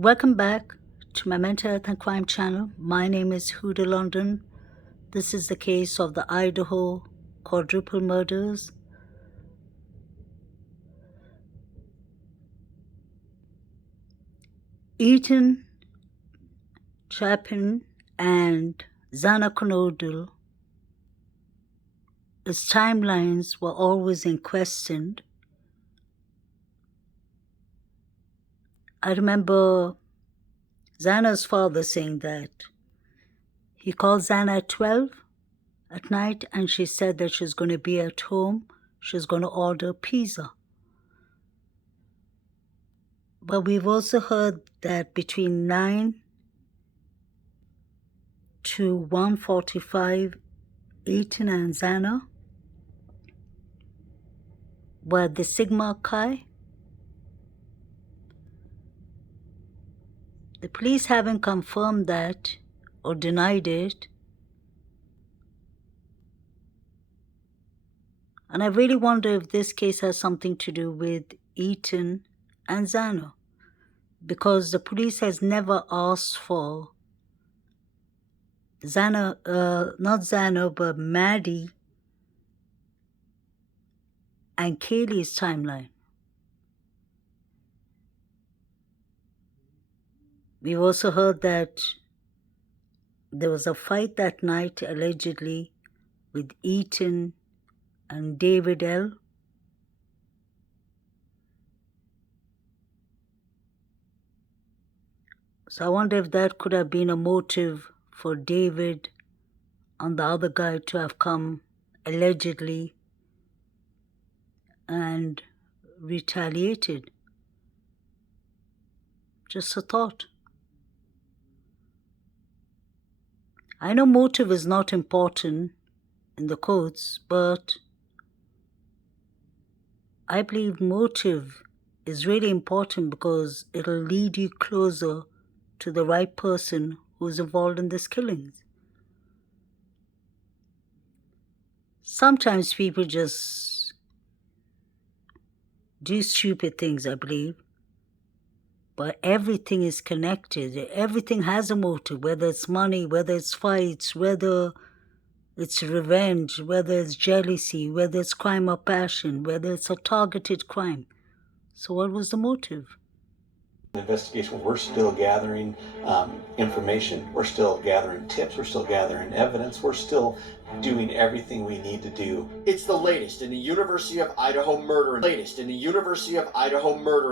Welcome back to my mental health and crime channel. My name is Huda London. This is the case of the Idaho quadruple murders. Ethan Chapin and Xana Kernodle, its timelines were always in question. I remember Xana's father saying that he called Xana at 12 at night and she said that she's going to be at home. She's going to order pizza. But we've also heard that between 9 to 1:45, Ethan and Xana were at the Sigma Chi. The police haven't confirmed that or denied it. And I really wonder if this case has something to do with Ethan and Xana, because the police has never asked for Xana, not Xana, but Maddie and Kaylee's timeline. We've also heard that there was a fight that night, allegedly, with Ethan and David L. So I wonder if that could have been a motive for David and the other guy to have come, allegedly, and retaliated. Just a thought. I know motive is not important in the courts, but I believe motive is really important because it'll lead you closer to the right person who's involved in these killings. Sometimes people just do stupid things, I believe, but everything is connected. Everything has a motive, whether it's money, whether it's fights, whether it's revenge, whether it's jealousy, whether it's crime of passion, whether it's a targeted crime. So what was the motive? Investigation, we're still gathering information, we're still gathering tips, we're still gathering evidence, we're still doing everything we need to do. It's the latest in the University of Idaho murder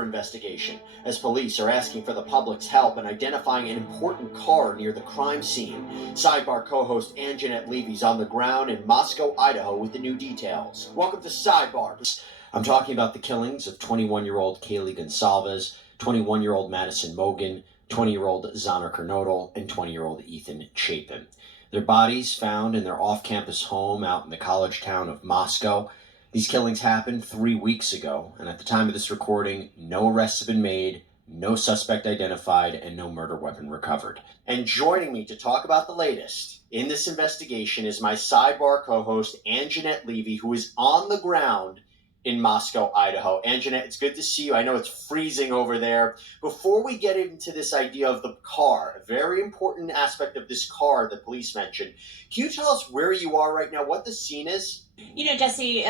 investigation, as police are asking for the public's help in identifying an important car near the crime scene. Sidebar co-host Anjanette Levy's on the ground in Moscow, Idaho with the new details. Welcome to Sidebar. I'm talking about the killings of 21-year-old Kaylee Gonsalves, 21-year-old Madison Mogan, 20-year-old Xana Kernodle, and 20-year-old Ethan Chapin. Their bodies found in their off-campus home out in the college town of Moscow. These killings happened 3 weeks ago, and at the time of this recording, no arrests have been made, no suspect identified, and no murder weapon recovered. And joining me to talk about the latest in this investigation is my Sidebar co-host, Anjanette Levy, who is on the ground in Moscow, Idaho. Anjanette, it's good to see you. I know it's freezing over there. Before we get into this idea of the car, a very important aspect of this car that police mentioned, can you tell us where you are right now, what the scene is? You know, Jesse,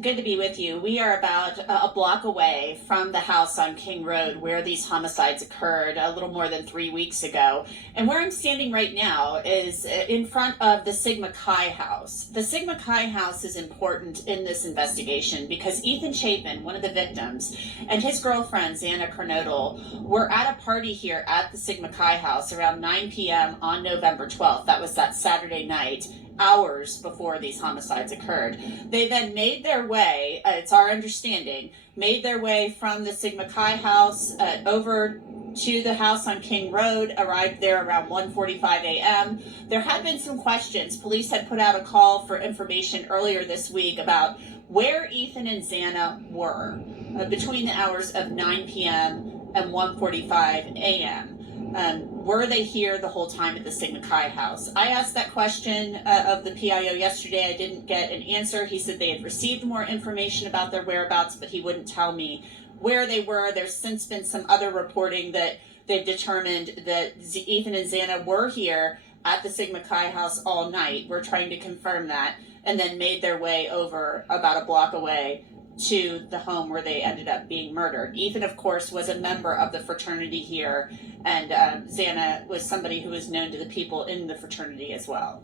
good to be with you. We are about a block away from the house on King Road where these homicides occurred a little more than 3 weeks ago. And where I'm standing right now is in front of the Sigma Chi house. The Sigma Chi house is important in this investigation because Ethan Chapin, one of the victims, and his girlfriend, Xana Kernodle, were at a party here at the Sigma Chi house around 9 p.m. on November 12th. That was that Saturday night, hours before these homicides occurred. They then made their way, it's our understanding, made their way from the Sigma Chi house over to the house on King Road, arrived there around 1:45 a.m. There had been some questions. Police had put out a call for information earlier this week about where Ethan and Xana were between the hours of 9 p.m. and 1:45 a.m. Were they here the whole time at the Sigma Chi house? I asked that question of the PIO yesterday. I didn't get an answer. He said they had received more information about their whereabouts, but he wouldn't tell me where they were. There's since been some other reporting that they've determined that Ethan and Xana were here at the Sigma Chi house all night. We're trying to confirm that, and then made their way over about a block away to the home where they ended up being murdered. Ethan, of course, was a member of the fraternity here, and Xana was somebody who was known to the people in the fraternity as well.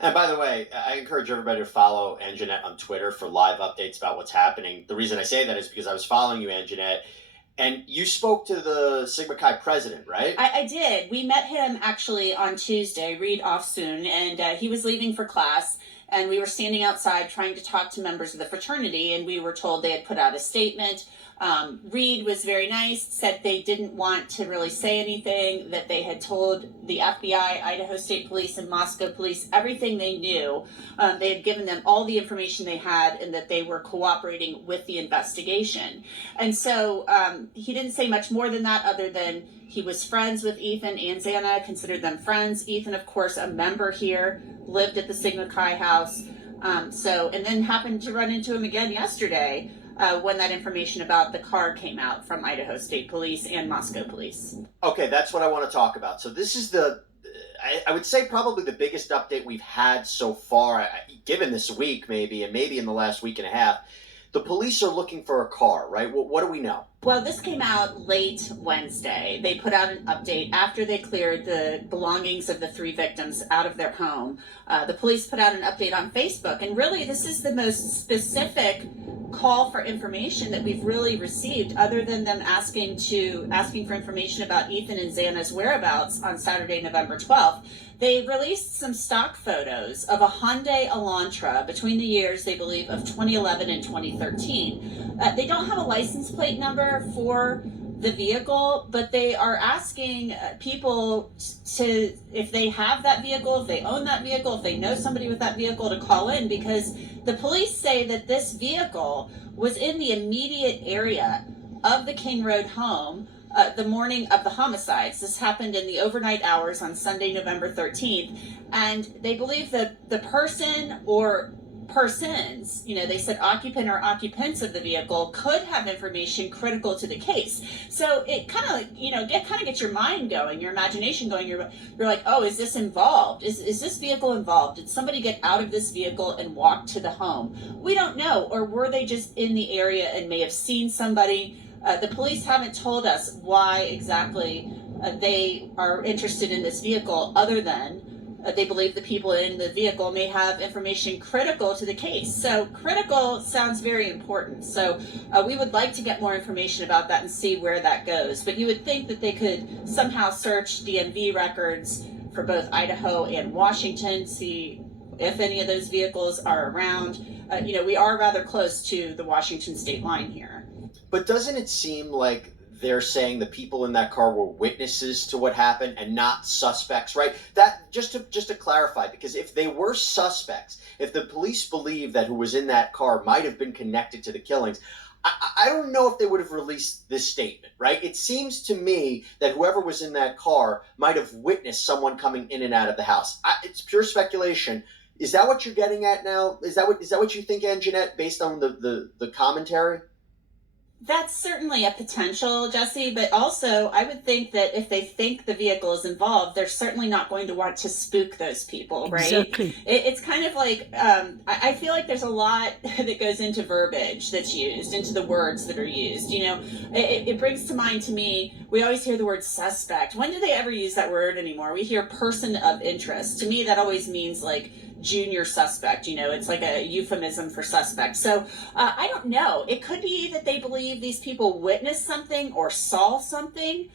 And by the way, I encourage everybody to follow Anjanette on Twitter for live updates about what's happening. The reason I say that is because I was following you, Anjanette, and you spoke to the Sigma Chi president, right? I did. We met him actually on Tuesday, Reed Offsoon, and he was leaving for class. And we were standing outside trying to talk to members of the fraternity, and we were told they had put out a statement. Reed was very nice, said they didn't want to really say anything, that they had told the FBI, Idaho State Police, and Moscow Police everything they knew. They had given them all the information they had, and that they were cooperating with the investigation. And so he didn't say much more than that, other than he was friends with Ethan and Xana, considered them friends. Ethan, of course, a member here, lived at the Sigma Chi house. And then happened to run into him again yesterday when that information about the car came out from Idaho State Police and Moscow Police. Okay, that's what I want to talk about. So this is I would say probably the biggest update we've had so far, given this week maybe, and maybe in the last week and a half. The police are looking for a car, right? What do we know? Well, this came out late Wednesday. They put out an update after they cleared the belongings of the 3 victims out of their home. The police put out an update on Facebook, and really this is the most specific call for information that we've really received, other than them asking for information about Ethan and Xana's whereabouts on Saturday, November 12th. They released some stock photos of a Hyundai Elantra between the years, they believe, of 2011 and 2013. They don't have a license plate number for the vehicle, but they are asking people to, if they have that vehicle, if they own that vehicle, if they know somebody with that vehicle, to call in, because the police say that this vehicle was in the immediate area of the King Road home the morning of the homicides. This happened in the overnight hours on Sunday, November 13th. And they believe that the person or persons, they said occupant or occupants of the vehicle, could have information critical to the case. So it kind of gets your mind going, your imagination going. You're like, oh, is this involved? Is this vehicle involved? Did somebody get out of this vehicle and walk to the home? We don't know. Or were they just in the area and may have seen somebody? The police haven't told us why exactly they are interested in this vehicle, other than they believe the people in the vehicle may have information critical to the case. So critical sounds very important. So we would like to get more information about that and see where that goes. But you would think that they could somehow search DMV records for both Idaho and Washington, see if any of those vehicles are around. We are rather close to the Washington state line here. But doesn't it seem like they're saying the people in that car were witnesses to what happened and not suspects, right? That just to clarify, because if they were suspects, if the police believe that who was in that car might have been connected to the killings, I don't know if they would have released this statement, right? It seems to me that whoever was in that car might have witnessed someone coming in and out of the house. It's pure speculation. Is that what you're getting at now? Is that what you think, Anjanette, based on the commentary? That's certainly a potential, Jesse, but also I would think that if they think the vehicle is involved, they're certainly not going to want to spook those people, right? Exactly. It's kind of like, I feel like there's a lot that goes into verbiage that's used, into the words that are used. It brings to mind, to me, we always hear the word suspect. When do they ever use that word anymore? We hear person of interest. To me, that always means like junior suspect. It's like a euphemism for suspect. So I don't know. It could be that they believe these people witnessed something or saw something.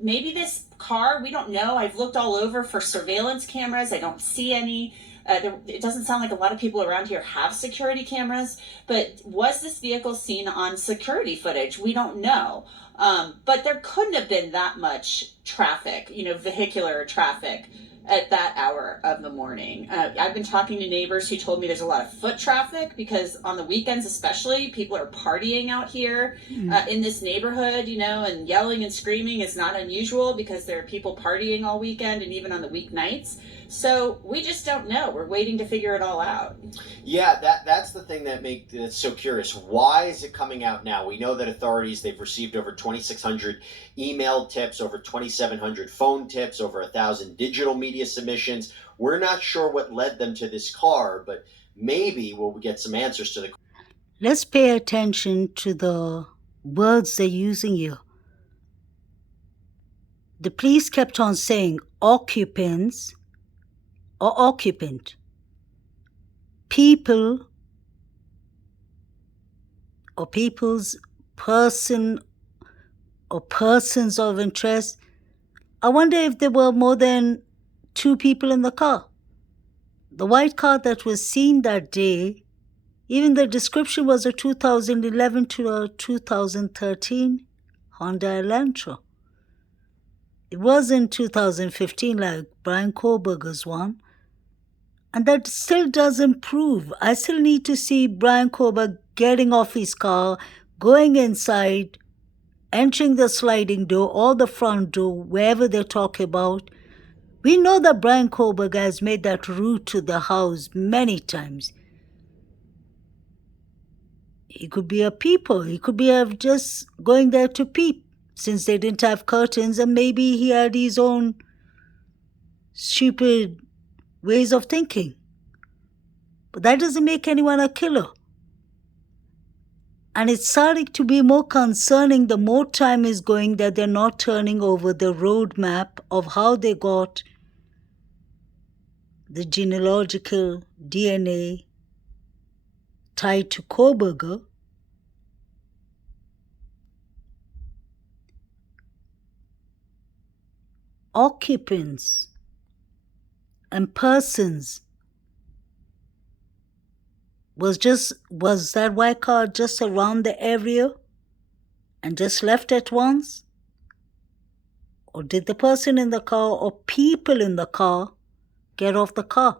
Maybe this car, we don't know. I've looked all over for surveillance cameras. I don't see any. It doesn't sound like a lot of people around here have security cameras, but was this vehicle seen on security footage? We don't know. But there couldn't have been that much traffic, vehicular traffic at that hour of the morning. I've been talking to neighbors who told me there's a lot of foot traffic because on the weekends especially, people are partying out here in this neighborhood, and yelling and screaming is not unusual because there are people partying all weekend and even on the weeknights. So we just don't know. We're waiting to figure it all out. Yeah, that's the thing that makes it so curious. Why is it coming out now? We know that authorities, they've received over 2,600 email tips, over 2,700 phone tips, over 1,000 digital media submissions. We're not sure what led them to this car, but maybe we'll get some answers to the. Let's pay attention to the words they're using here. The police kept on saying occupants or occupant. People or people's person or persons of interest. I wonder if there were more than 2 people in the car. The white car that was seen that day, even the description was a 2011 to a 2013 Honda Elantra. It wasn't 2015 like Brian Koberger's one. And that still doesn't prove. I still need to see Brian Koberger getting off his car, going inside, entering the sliding door or the front door, wherever they're talking about. We know that Brian Koberger has made that route to the house many times. He could be a peeper. He could be just going there to peep, since they didn't have curtains, and maybe he had his own stupid ways of thinking. But that doesn't make anyone a killer. And it's starting to be more concerning the more time is going that they're not turning over the roadmap of how they got the genealogical DNA tied to Koberger. Occupants and persons. Was that white car just around the area and just left at once? Or did the person in the car or people in the car get off the car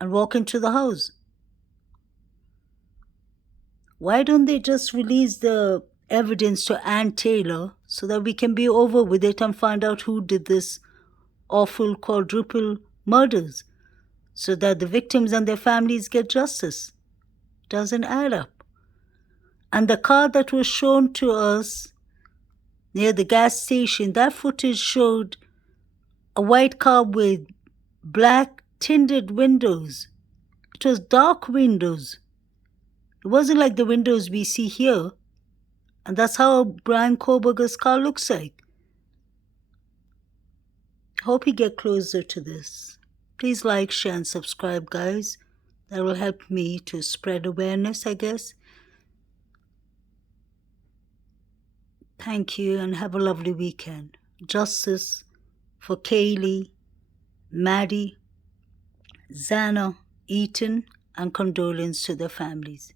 and walk into the house? Why don't they just release the evidence to Ann Taylor so that we can be over with it and find out who did this awful quadruple murders, so that the victims and their families get justice? Doesn't add up. And the car that was shown to us near the gas station, that footage showed a white car with black tinted windows. It was dark windows. It wasn't like the windows we see here. And that's how Brian Koberger's car looks like. I hope you get closer to this. Please like, share, and subscribe, guys. That will help me to spread awareness, I guess. Thank you and have a lovely weekend. Justice for Kaylee, Maddie, Xana, Eaton, and condolence to their families.